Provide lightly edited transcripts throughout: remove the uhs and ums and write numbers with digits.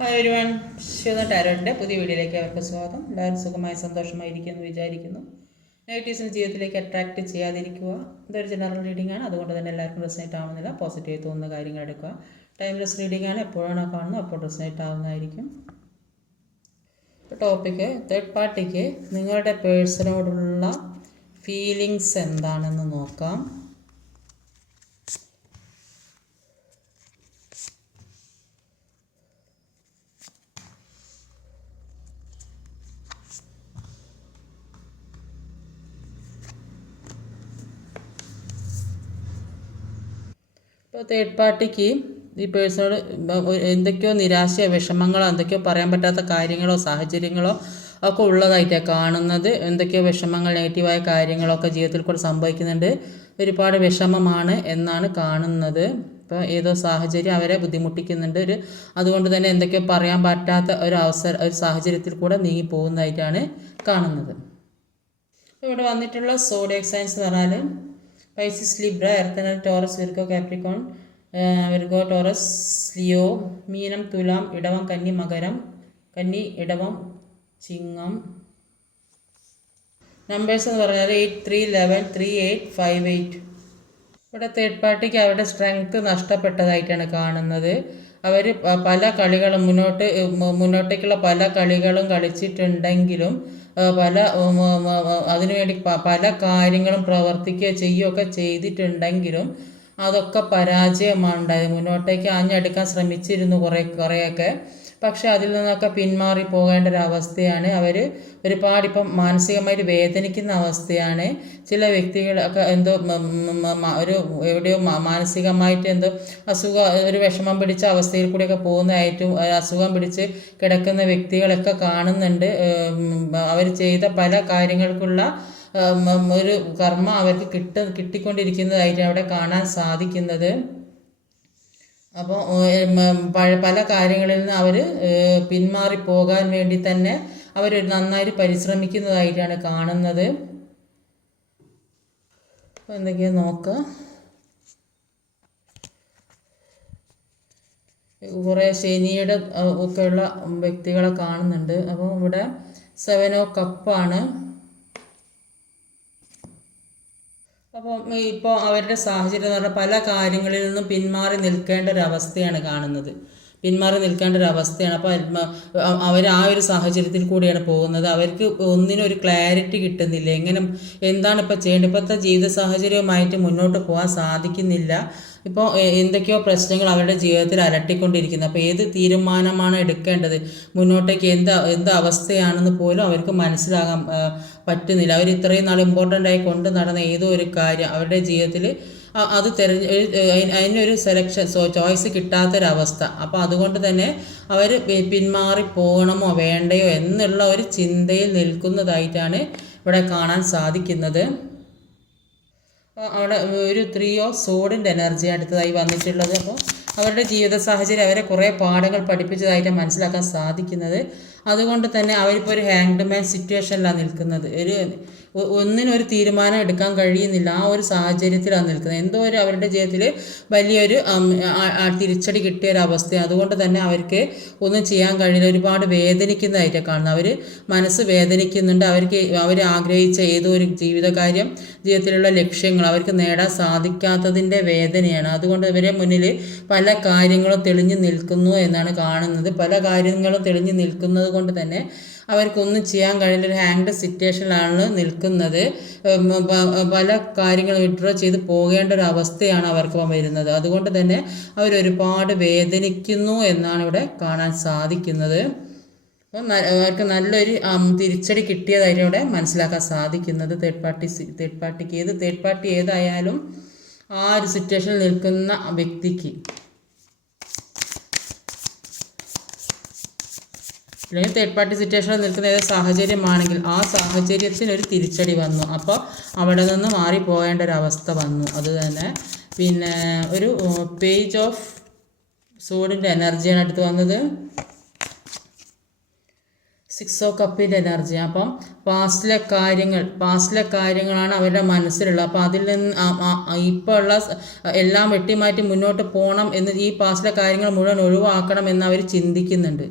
Hi everyone, Shweta ടാരോട്ടിൻ്റെ പുതിയ വീഡിയോയിലേക്ക് അവർക്ക് സ്വാഗതം. എല്ലാവരും സുഖമായി സന്തോഷമായിരിക്കുമെന്ന് വിചാരിക്കുന്നു. നെഗറ്റീവ്സിന് ജീവിതത്തിലേക്ക് അട്രാക്റ്റ് ചെയ്യാതിരിക്കുക. ഇതൊരു ജനറൽ റീഡിംഗ് ആണ്, അതുകൊണ്ട് തന്നെ എല്ലാവർക്കും റെസനേറ്റ് ആവുന്നില്ല. പോസിറ്റീവ് തോന്നുന്ന കാര്യങ്ങൾ എടുക്കുക. ടൈംലെസ് റീഡിംഗ് ആണ്, എപ്പോഴാണോ കാണുന്നത് അപ്പോൾ റെസനേറ്റ് ആവുന്നതായിരിക്കും. ടോപ്പിക്ക് തേർഡ് പാർട്ടിക്ക് നിങ്ങളുടെ പേഴ്സണോടുള്ള ഫീലിങ്സ് എന്താണെന്ന് നോക്കാം. ഇപ്പോൾ തേർഡ് പാർട്ടിക്ക് ഈ പേഴ്സണോട് എന്തൊക്കെയോ നിരാശയോ വിഷമങ്ങളോ എന്തൊക്കെയോ പറയാൻ പറ്റാത്ത കാര്യങ്ങളോ സാഹചര്യങ്ങളോ ഒക്കെ ഉള്ളതായിട്ടാണ് കാണുന്നത്. എന്തൊക്കെയോ വിഷമങ്ങൾ നെഗറ്റീവായ കാര്യങ്ങളൊക്കെ ജീവിതത്തിൽ കൂടെ സംഭവിക്കുന്നുണ്ട്. ഒരുപാട് വിഷമമാണ് എന്നാണ് കാണുന്നത്. ഇപ്പോൾ ഏതോ സാഹചര്യം അവരെ ബുദ്ധിമുട്ടിക്കുന്നുണ്ട്. അതുകൊണ്ട് തന്നെ എന്തൊക്കെയോ പറയാൻ പറ്റാത്ത ഒരു സാഹചര്യത്തിൽ കൂടെ നീങ്ങി പോകുന്നതായിട്ടാണ് കാണുന്നത്. ഇവിടെ വന്നിട്ടുള്ള സോഡിയക് സൈൻസ് എന്ന് പറഞ്ഞാൽ Pisces, Libra, earth, Taurus, Virgo, Capricorn, Virgo, Taurus, Leo, മീനം, തുലാം, ഇടവം, കന്നി, മകരം, കന്നി, ഇടവം, ചിങ്ങം. നമ്പേഴ്സ് എന്ന് പറഞ്ഞാൽ 8, 3, 11, 3, 8, 5, 8. ഇവിടെ തേർഡ് പാർട്ടിക്ക് അവരുടെ സ്ട്രെങ്ത് നഷ്ടപ്പെട്ടതായിട്ടാണ് കാണുന്നത്. അവർ പല കളികളും മുന്നോട്ടേക്കുള്ള പല കളികളും കളിച്ചിട്ടുണ്ടെങ്കിലും അതിനുവേണ്ടി പല കാര്യങ്ങളും പ്രവർത്തിക്കുകയോ ചെയ്യുകയൊക്കെ ചെയ്തിട്ടുണ്ടെങ്കിലും അതൊക്കെ പരാജയമാണ് ഉണ്ടായത്. മുന്നോട്ടേക്ക് ആഞ്ഞെടുക്കാൻ ശ്രമിച്ചിരുന്നു കുറേയൊക്കെ, പക്ഷെ അതിൽ നിന്നൊക്കെ പിന്മാറി പോകേണ്ട ഒരു അവസ്ഥയാണ്. അവർ ഒരുപാട് ഇപ്പം മാനസികമായിട്ട് വേദനിക്കുന്ന അവസ്ഥയാണ്. ചില വ്യക്തികളൊക്കെ എന്തോ എവിടെയോ മാനസികമായിട്ട് എന്തോ ഒരു വിഷമം പിടിച്ച അവസ്ഥയിൽ കൂടെയൊക്കെ പോകുന്നതായിട്ടും അസുഖം പിടിച്ച് കിടക്കുന്ന വ്യക്തികളൊക്കെ കാണുന്നുണ്ട്. അവർ ചെയ്ത പല കാര്യങ്ങൾക്കുള്ള ഒരു കർമ്മ അവർക്ക് കിട്ടിക്കൊണ്ടിരിക്കുന്നതായിട്ട് അവിടെ കാണാൻ സാധിക്കുന്നത്. അപ്പോൾ പല കാര്യങ്ങളിൽ നിന്ന് അവർ പിന്മാറി പോകാൻ വേണ്ടി തന്നെ അവർ നന്നായിട്ട് പരിശ്രമിക്കുന്നതായിട്ടാണ് കാണുന്നത്. അപ്പോൾ എന്തൊക്കെയാ നോക്കുക. കുറേ ശനിയുടെ ഒക്കെയുള്ള വ്യക്തികളെ കാണുന്നുണ്ട്. അപ്പോൾ ഇവിടെ 7 ഓഫ് കപ്പാണ്. അപ്പോൾ ഇപ്പോൾ അവരുടെ സാഹചര്യം എന്ന് പറഞ്ഞാൽ പല കാര്യങ്ങളിൽ നിന്നും പിന്മാറി നിൽക്കേണ്ട ഒരു അവസ്ഥയാണ് കാണുന്നത്. അപ്പോൾ അവർ ആ ഒരു സാഹചര്യത്തിൽ കൂടിയാണ് പോകുന്നത്. അവർക്ക് ഒന്നിനും ഒരു ക്ലാരിറ്റി കിട്ടുന്നില്ല. എന്താണ് ഇപ്പോൾ ചെയ്യേണ്ടത്? ഇപ്പോഴത്തെ ജീവിത സാഹചര്യവുമായിട്ട് മുന്നോട്ട് പോകാൻ സാധിക്കുന്നില്ല. ഇപ്പോൾ എന്തൊക്കെയോ പ്രശ്നങ്ങൾ അവരുടെ ജീവിതത്തിൽ അലട്ടിക്കൊണ്ടിരിക്കുന്നു. അപ്പോൾ ഏത് തീരുമാനമാണ് എടുക്കേണ്ടത്, മുന്നോട്ടേക്ക് എന്ത് അവസ്ഥയാണെന്ന് പോലും അവർക്ക് മനസ്സിലാകാൻ പറ്റുന്നില്ല. അവർ ഇത്രയും നാൾ ഇമ്പോർട്ടൻ്റ് ആയി കൊണ്ട് നടന്ന ഏതോ ഒരു കാര്യം അവരുടെ ജീവിതത്തിൽ അത് അതിനൊരു ചോയ്സ് കിട്ടാത്തൊരവസ്ഥ. അപ്പോൾ അതുകൊണ്ട് തന്നെ അവർ പിന്മാറി പോകണമോ വേണ്ടയോ എന്നുള്ള ഒരു ചിന്തയിൽ നിൽക്കുന്നതായിട്ടാണ് ഇവിടെ കാണാൻ സാധിക്കുന്നത്. അവിടെ ഒരു 3 ഓഫ് സോഡിൻ്റെ എനർജി അടുത്തതായി വന്നിട്ടുള്ളത്. അപ്പോൾ അവരുടെ ജീവിത സാഹചര്യം അവരെ കുറേ പാഠങ്ങൾ പഠിപ്പിച്ചതായിട്ട് മനസ്സിലാക്കാൻ സാധിക്കുന്നത്. അതുകൊണ്ട് തന്നെ അവരിപ്പോൾ ഒരു ഹാങ്ഡ് മാൻ സിറ്റുവേഷനിലാണ് നിൽക്കുന്നത്. ഒന്നിനൊരു തീരുമാനം എടുക്കാൻ കഴിയുന്നില്ല. ആ ഒരു സാഹചര്യത്തിലാണ് നിൽക്കുന്നത്. എന്തോ അവരുടെ ജീവിതത്തിൽ വലിയൊരു തിരിച്ചടി കിട്ടിയൊരവസ്ഥയാണ്. അതുകൊണ്ട് തന്നെ അവർക്ക് ഒന്നും ചെയ്യാൻ കഴിയില്ല. ഒരുപാട് വേദനിക്കുന്നതായിട്ടാണ് കാണുന്നത്. അവർ മനസ്സ് വേദനിക്കുന്നുണ്ട്. അവർ ആഗ്രഹിച്ച ഏതോ ഒരു ജീവിതത്തിലുള്ള ലക്ഷ്യങ്ങൾ അവർക്ക് നേടാൻ സാധിക്കാത്തതിൻ്റെ വേദനയാണ്. അതുകൊണ്ട് ഇവരെ മുന്നിൽ പല കാര്യങ്ങളും തെളിഞ്ഞു നിൽക്കുന്നു എന്നാണ് കാണുന്നത്. പല കാര്യങ്ങളും തെളിഞ്ഞു നിൽക്കുന്നത് കൊണ്ട് തന്നെ അവർക്കൊന്നും ചെയ്യാൻ കഴിയുന്ന ഒരു ഹാങ്ഡ് സിറ്റുവേഷനിലാണ് നിൽക്കുന്നത്. പല കാര്യങ്ങളും വിഡ്രോ ചെയ്ത് പോകേണ്ട ഒരു അവസ്ഥയാണ് അവർക്ക് വരുന്നത്. അതുകൊണ്ട് തന്നെ അവരൊരുപാട് വേദനിക്കുന്നു എന്നാണ് ഇവിടെ കാണാൻ സാധിക്കുന്നത്. അപ്പം അവർക്ക് നല്ലൊരു തിരിച്ചടി കിട്ടിയതായിട്ട് ഇവിടെ മനസ്സിലാക്കാൻ സാധിക്കുന്നത്. തേർഡ് പാർട്ടി ഏതായാലും ആ ഒരു സിറ്റുവേഷനിൽ നിൽക്കുന്ന വ്യക്തിക്ക് അല്ലെങ്കിൽ തേർഡ് പാർട്ടി സിറ്റുവേഷനിൽ നിൽക്കുന്ന ഏത് സാഹചര്യമാണെങ്കിൽ ആ സാഹചര്യത്തിനൊരു തിരിച്ചടി വന്നു. അപ്പോൾ അവിടെ നിന്ന് മാറിപ്പോകേണ്ട ഒരു അവസ്ഥ വന്നു. അതുതന്നെ പിന്നെ ഒരു പേജ് ഓഫ് സോഡിൻ്റെ എനർജിയാണ് അടുത്ത് വന്നത്. സിക്സ് ഓഫ് കപ്പിൻ്റെ എനർജി. അപ്പം പാസ്റ്റിലെ കാര്യങ്ങളാണ് അവരുടെ മനസ്സിലുള്ളത്. അപ്പോൾ അതിൽ നിന്ന് ഇപ്പോൾ ഉള്ള എല്ലാം വെട്ടിമാറ്റി മുന്നോട്ട് പോകണം എന്ന്, ഈ പാസ്റ്റിലെ കാര്യങ്ങൾ മുഴുവൻ ഒഴിവാക്കണം എന്ന് അവർ ചിന്തിക്കുന്നുണ്ട്.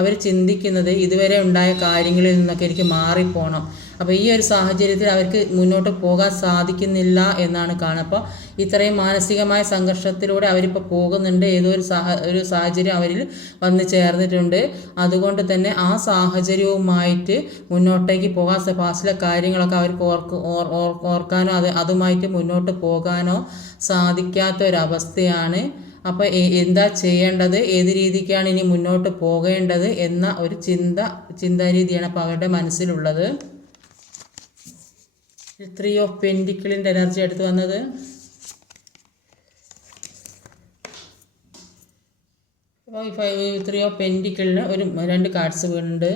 അവർ ചിന്തിക്കുന്നത് ഇതുവരെ ഉണ്ടായ കാര്യങ്ങളിൽ നിന്നൊക്കെ എനിക്ക് മാറിപ്പോകണം. അപ്പോൾ ഈ ഒരു സാഹചര്യത്തിൽ അവർക്ക് മുന്നോട്ട് പോകാൻ സാധിക്കുന്നില്ല എന്നാണ് കാണുക. അപ്പോൾ ഇത്രയും മാനസികമായ സംഘർഷത്തിലൂടെ അവരിപ്പോൾ പോകുന്നുണ്ട്. ഏതോ ഒരു സാഹചര്യം അവരിൽ വന്നു ചേർന്നിട്ടുണ്ട്. അതുകൊണ്ട് തന്നെ ആ സാഹചര്യവുമായിട്ട് മുന്നോട്ടേക്ക് പോകാൻ പാസ്റ്റിലെ കാര്യങ്ങളൊക്കെ അവർക്ക് ഓർക്കാനോ അതുമായിട്ട് മുന്നോട്ട് പോകാനോ സാധിക്കാത്ത ഒരവസ്ഥയാണ്. അപ്പോൾ എന്താ ചെയ്യേണ്ടത്, ഏത് രീതിക്കാണ് ഇനി മുന്നോട്ട് പോകേണ്ടത് എന്ന ഒരു ചിന്താരീതിയാണ് അപ്പോൾ അവരുടെ മനസ്സിലുള്ളത്. 3 ഓഫ് പെൻറ്റിക്കിളിൻ്റെ എനർജി അടുത്ത് വന്നത്. അപ്പോൾ ഈ 3 ഓഫ് പെൻറ്റിക്കിളിന് 2 കാർഡ്സ് വീണുണ്ട്.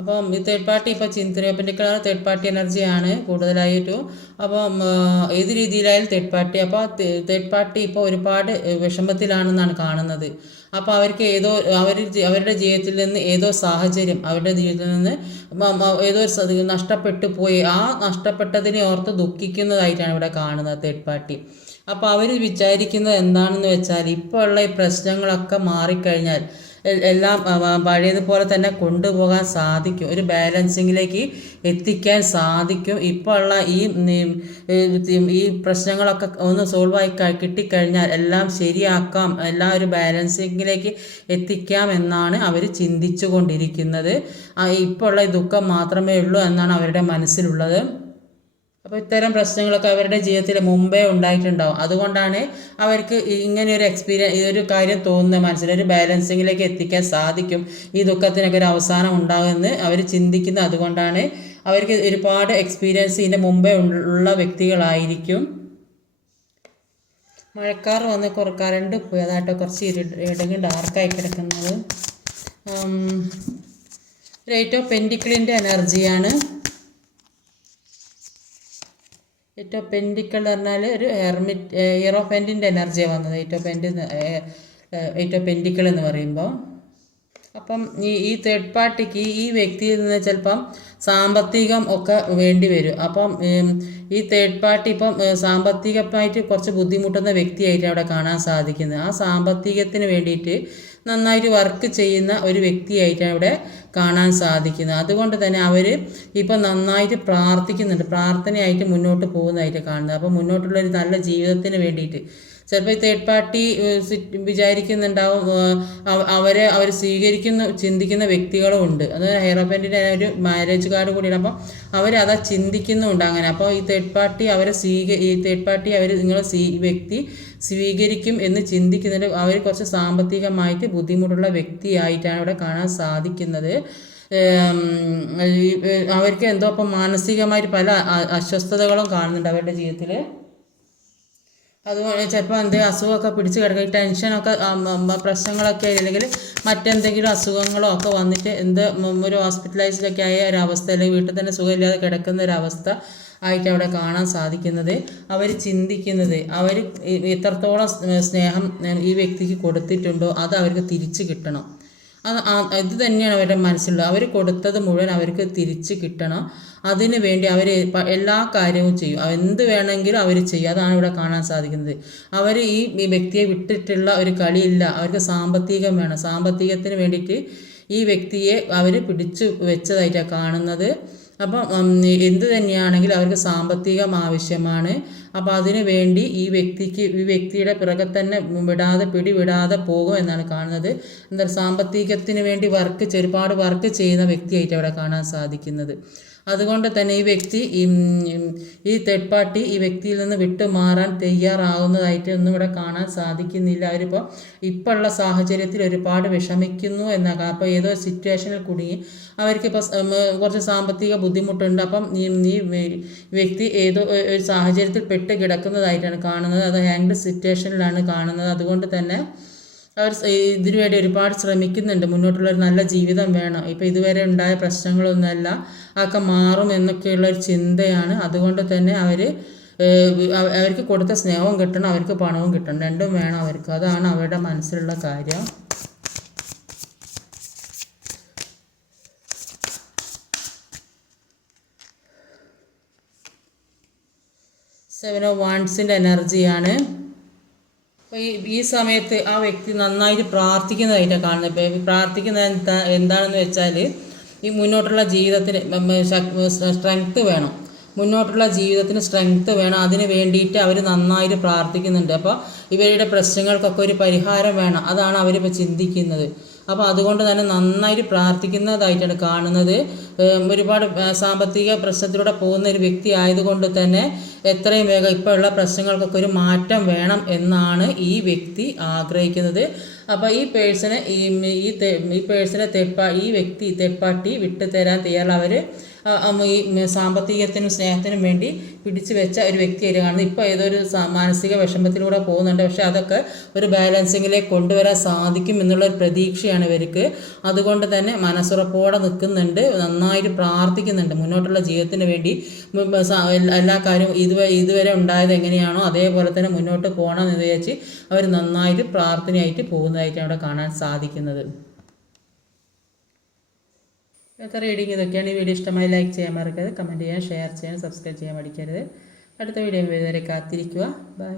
അപ്പം ഈ തേർഡ് പാർട്ടി ഇപ്പോൾ 3 ഓഫ് പെൻറ്റിക്കിളാണ് തേർഡ് പാർട്ടി എനർജിയാണ് കൂടുതലായിട്ടും. അപ്പം ഏത് രീതിയിലായാലും തേർഡ് പാർട്ടി, അപ്പോൾ തേർഡ് പാർട്ടി ഇപ്പോൾ ഒരുപാട് വിഷമത്തിലാണെന്നാണ് കാണുന്നത്. അപ്പോൾ അവർക്ക് അവരുടെ ജീവിതത്തിൽ നിന്ന് ഏതോ സാഹചര്യം അവരുടെ ജീവിതത്തിൽ നിന്ന് ഏതോ നഷ്ടപ്പെട്ടു പോയി. ആ നഷ്ടപ്പെട്ടതിനെ ഓർത്ത് ദുഃഖിക്കുന്നതായിട്ടാണ് ഇവിടെ കാണുന്നത് തേർഡ് പാർട്ടി. അപ്പോൾ അവർ വിചാരിക്കുന്നത് എന്താണെന്ന് വെച്ചാൽ ഇപ്പോൾ ഉള്ള ഈ പ്രശ്നങ്ങളൊക്കെ മാറിക്കഴിഞ്ഞാൽ എല്ലാം പഴയതുപോലെ തന്നെ കൊണ്ടുപോകാൻ സാധിക്കും, ഒരു ബാലൻസിങ്ങിലേക്ക് എത്തിക്കാൻ സാധിക്കും. ഇപ്പോൾ ഉള്ള ഈ പ്രശ്നങ്ങളൊക്കെ ഒന്ന് സോൾവായി കിട്ടിക്കഴിഞ്ഞാൽ എല്ലാം ശരിയാക്കാം, എല്ലാം ഒരു ബാലൻസിങ്ങിലേക്ക് എത്തിക്കാം എന്നാണ് അവർ ചിന്തിച്ചു കൊണ്ടിരിക്കുന്നത്. ഇപ്പോൾ ഉള്ള ദുഃഖം മാത്രമേ ഉള്ളൂ എന്നാണ് അവരുടെ മനസ്സിലുള്ളത്. അപ്പോൾ ഇത്തരം പ്രശ്നങ്ങളൊക്കെ അവരുടെ ജീവിതത്തിൽ മുമ്പേ ഉണ്ടായിട്ടുണ്ടാവും. അതുകൊണ്ടാണ് അവർക്ക് ഇങ്ങനെയൊരു ഒരു കാര്യം തോന്നുന്നത്, മനസ്സിലൊരു ബാലൻസിങ്ങിലേക്ക് എത്തിക്കാൻ സാധിക്കും, ഈ ദുഃഖത്തിനൊക്കെ ഒരു അവസാനം ഉണ്ടാകുമെന്ന് അവർ ചിന്തിക്കുന്നത്. അതുകൊണ്ടാണ് അവർക്ക് ഒരുപാട് എക്സ്പീരിയൻസ് ഇതിൻ്റെ മുമ്പേ ഉള്ള വ്യക്തികളായിരിക്കും. മഴക്കാർ വന്ന് കറണ്ട് പോയി, അതാട്ടോ കുറച്ച് ഇടങ്ങി ഡാർക്കായി കിടക്കുന്നത്. 8 ഓഫ് പെൻറ്റിക്കിളിൻ്റെ എനർജിയാണ്. 8 ഓഫ് പെൻറ്റിക്കിൾ എന്ന് പറഞ്ഞാൽ ഒരു ഹെയറോഫെൻറ്റിൻ്റെ എനർജിയാണ് വന്നത്. 8 ഓഫ് പെൻറ്റിക്കിൾ എന്ന് പറയുമ്പോൾ അപ്പം ഈ തേർഡ് പാർട്ടിക്ക് ഈ വ്യക്തിയിൽ നിന്ന് ചിലപ്പം സാമ്പത്തികം ഒക്കെ വേണ്ടി വരും. അപ്പം ഈ തേർഡ് പാർട്ടി ഇപ്പം സാമ്പത്തികമായിട്ട് കുറച്ച് ബുദ്ധിമുട്ടുന്ന വ്യക്തിയായിട്ട് അവിടെ കാണാൻ സാധിക്കുന്നത്. ആ സാമ്പത്തികത്തിന് വേണ്ടിയിട്ട് നന്നായിട്ട് വർക്ക് ചെയ്യുന്ന ഒരു വ്യക്തിയായിട്ടാണ് ഇവിടെ കാണാൻ സാധിക്കുന്നത്. അതുകൊണ്ട് തന്നെ അവർ ഇപ്പം നന്നായിട്ട് പ്രാർത്ഥിക്കുന്നുണ്ട്, പ്രാർത്ഥനയായിട്ട് മുന്നോട്ട് പോകുന്നതായിട്ട് കാണുന്നത്. അപ്പോൾ മുന്നോട്ടുള്ളൊരു നല്ല ജീവിതത്തിന് വേണ്ടിയിട്ട് ചിലപ്പോൾ ഈ തേർഡ് പാർട്ടി വിചാരിക്കുന്നുണ്ടാവും, അവർ ചിന്തിക്കുന്ന വ്യക്തികളും ഉണ്ട്. അത് ഹെയറോഫെൻറ്റിൻ്റെ ഒരു മാരേജ് കാർഡ് കൂടിയാണ്. അപ്പം അവരതാ ചിന്തിക്കുന്നുണ്ട് അങ്ങനെ. അപ്പോൾ ഈ തേർഡ് പാർട്ടി വ്യക്തി സ്വീകരിക്കും എന്ന് ചിന്തിക്കുന്നുണ്ട്. അവർ കുറച്ച് സാമ്പത്തികമായിട്ട് ബുദ്ധിമുട്ടുള്ള വ്യക്തിയായിട്ടാണ് ഇവിടെ കാണാൻ സാധിക്കുന്നത്. അവർക്ക് എന്തോ ഇപ്പം മാനസികമായിട്ട് പല അസ്വസ്ഥതകളും കാണുന്നുണ്ട് അവരുടെ ജീവിതത്തിൽ. അതുകൊണ്ട് ചിലപ്പോൾ എന്തെങ്കിലും അസുഖമൊക്കെ പിടിച്ച് കിടക്കുക, ടെൻഷനൊക്കെ പ്രശ്നങ്ങളൊക്കെ അല്ലെങ്കിൽ മറ്റെന്തെങ്കിലും അസുഖങ്ങളോ ഒക്കെ വന്നിട്ട് ഒരു ഹോസ്പിറ്റലൈസ്ഡൊക്കെ ആയ ഒരവസ്ഥ, അല്ലെങ്കിൽ വീട്ടിൽ തന്നെ സുഖമില്ലാതെ കിടക്കുന്ന ഒരവസ്ഥ ആയിട്ട് അവിടെ കാണാൻ സാധിക്കുന്നത്. അവർ ചിന്തിക്കുന്നത് അവർ എത്രത്തോളം സ്നേഹം ഈ വ്യക്തിക്ക് കൊടുത്തിട്ടുണ്ടോ അത് അവർക്ക് തിരിച്ച് കിട്ടണം. ഇത് തന്നെയാണ് അവരുടെ മനസ്സിലുള്ളത്. അവർ കൊടുത്തത് മുഴുവൻ അവർക്ക് തിരിച്ച് കിട്ടണം. അതിനു വേണ്ടി അവർ എല്ലാ കാര്യവും ചെയ്യും, എന്ത് വേണമെങ്കിലും അവർ ചെയ്യും. അതാണ് ഇവിടെ കാണാൻ സാധിക്കുന്നത്. അവർ ഈ വ്യക്തിയെ വിട്ടിട്ടുള്ള ഒരു കളിയില്ല. അവർക്ക് സാമ്പത്തികം വേണം. സാമ്പത്തികത്തിന് വേണ്ടിയിട്ട് ഈ വ്യക്തിയെ അവർ പിടിച്ചു വെച്ചതായിട്ടാണ് കാണുന്നത്. അപ്പം എന്ത് തന്നെയാണെങ്കിലും അവർക്ക് സാമ്പത്തികം ആവശ്യമാണ്. അപ്പോൾ അതിനു വേണ്ടി ഈ വ്യക്തിയുടെ പിറകെ തന്നെ പിടിവിടാതെ പോകും എന്നാണ് കാണുന്നത്. എന്താ സാമ്പത്തികത്തിന് വേണ്ടി ഒരുപാട് വർക്ക് ചെയ്യുന്ന വ്യക്തിയായിട്ട് അവിടെ കാണാൻ സാധിക്കുന്നത്. അതുകൊണ്ട് തന്നെ ഈ വ്യക്തി ഈ തേർഡ് പാർട്ടി ഈ വ്യക്തിയിൽ നിന്ന് വിട്ടുമാറാൻ തയ്യാറാവുന്നതായിട്ട് ഒന്നും ഇവിടെ കാണാൻ സാധിക്കുന്നില്ല. ഇപ്പോൾ ഉള്ള സാഹചര്യത്തിൽ ഒരുപാട് വിഷമിക്കുന്നു എന്നാണ്. അപ്പോൾ ഏതോ സിറ്റുവേഷനിൽ കുടുങ്ങി അവർക്കിപ്പോൾ കുറച്ച് സാമ്പത്തിക ബുദ്ധിമുട്ടുണ്ട്. അപ്പം ഈ വ്യക്തി ഏതോ ഒരു സാഹചര്യത്തിൽ പെട്ട് കിടക്കുന്നതായിട്ടാണ് കാണുന്നത്. അത് ഹാങ്ഡ് സിറ്റുവേഷനിലാണ് കാണുന്നത്. അതുകൊണ്ട് തന്നെ അവർ ഇതിനു വേണ്ടി ഒരുപാട് ശ്രമിക്കുന്നുണ്ട്. മുന്നോട്ടുള്ളൊരു നല്ല ജീവിതം വേണം. ഇപ്പോൾ ഇതുവരെ ഉണ്ടായ പ്രശ്നങ്ങളൊന്നുമല്ല, അതൊക്കെ മാറും എന്നൊക്കെയുള്ളൊരു ചിന്തയാണ്. അതുകൊണ്ട് തന്നെ അവർക്ക് കൊടുത്ത സ്നേഹവും കിട്ടണം, അവർക്ക് പണവും കിട്ടണം, രണ്ടും വേണം അവർക്ക്. അതാണ് അവരുടെ മനസ്സിലുള്ള കാര്യം. 7 ഓഫ് വാൻഡ്സിൻ്റെ എനർജിയാണ്. അപ്പോൾ ഈ സമയത്ത് ആ വ്യക്തി നന്നായിട്ട് പ്രാർത്ഥിക്കുന്നതായിട്ടാണ് കാണുന്നത്. ഇപ്പോൾ പ്രാർത്ഥിക്കുന്നത് എന്താണെന്ന് വെച്ചാൽ ഈ മുന്നോട്ടുള്ള ജീവിതത്തിന് സ്ട്രെങ്ത്ത് വേണം, മുന്നോട്ടുള്ള ജീവിതത്തിന് സ്ട്രെങ്ത്ത് വേണം. അതിന് വേണ്ടിയിട്ട് അവർ നന്നായിട്ട് പ്രാർത്ഥിക്കുന്നുണ്ട്. അപ്പോൾ ഇവരുടെ പ്രശ്നങ്ങൾക്കൊക്കെ ഒരു പരിഹാരം വേണം, അതാണ് അവരിപ്പോൾ ചിന്തിക്കുന്നത്. അപ്പോൾ അതുകൊണ്ട് തന്നെ നന്നായിട്ട് പ്രാർത്ഥിക്കുന്നതായിട്ടാണ് കാണുന്നത്. ഒരുപാട് സാമ്പത്തിക പ്രശ്നത്തിലൂടെ പോകുന്ന ഒരു വ്യക്തി ആയതുകൊണ്ട് തന്നെ എത്രയും വേഗം ഇപ്പോൾ ഉള്ള പ്രശ്നങ്ങൾക്കൊക്കെ ഒരു മാറ്റം വേണം എന്നാണ് ഈ വ്യക്തി ആഗ്രഹിക്കുന്നത്. അപ്പോൾ ഈ പേഴ്സണ് ഈ പേഴ്സണെ ഈ വ്യക്തി തേർഡ് പാർട്ടി വിട്ടു തരാൻ തയ്യാറുള്ള അവർ ഈ സാമ്പത്തികത്തിനും സ്നേഹത്തിനും വേണ്ടി പിടിച്ചു വെച്ച ഒരു വ്യക്തിയായിട്ട് കാണുന്നത്. ഇപ്പോൾ ഏതൊരു മാനസിക വിഷമത്തിലൂടെ പോകുന്നുണ്ട്, പക്ഷേ അതൊക്കെ ഒരു ബാലൻസിങ്ങിലേക്ക് കൊണ്ടുവരാൻ സാധിക്കും എന്നുള്ളൊരു പ്രതീക്ഷയാണ് ഇവർക്ക്. അതുകൊണ്ട് തന്നെ മനസ്സുറപ്പോടെ നിൽക്കുന്നുണ്ട്, നന്നായിട്ട് പ്രാർത്ഥിക്കുന്നുണ്ട് മുന്നോട്ടുള്ള ജീവിതത്തിന് വേണ്ടി. എല്ലാ കാര്യവും ഇതുവരെ ഉണ്ടായത് എങ്ങനെയാണോ അതേപോലെ തന്നെ മുന്നോട്ട് പോകണമെന്ന് വിചാരിച്ച് അവർ നന്നായിട്ട് പ്രാർത്ഥനയായിട്ട് പോകുന്നതായിട്ടാണ് അവിടെ കാണാൻ സാധിക്കുന്നത്. ഇന്നത്തെ റീഡിങ് ഇതൊക്കെയാണ്. ഈ വീഡിയോ ഇഷ്ടമായി ലൈക്ക് ചെയ്യാൻ മറക്കരുത്, കമൻറ്റ് ചെയ്യാൻ, ഷെയർ ചെയ്യാൻ, സബ്സ്ക്രൈബ് ചെയ്യാൻ മടിക്കരുത്. അടുത്ത വീഡിയോ വരെ കാത്തിരിക്കുക. ബൈ.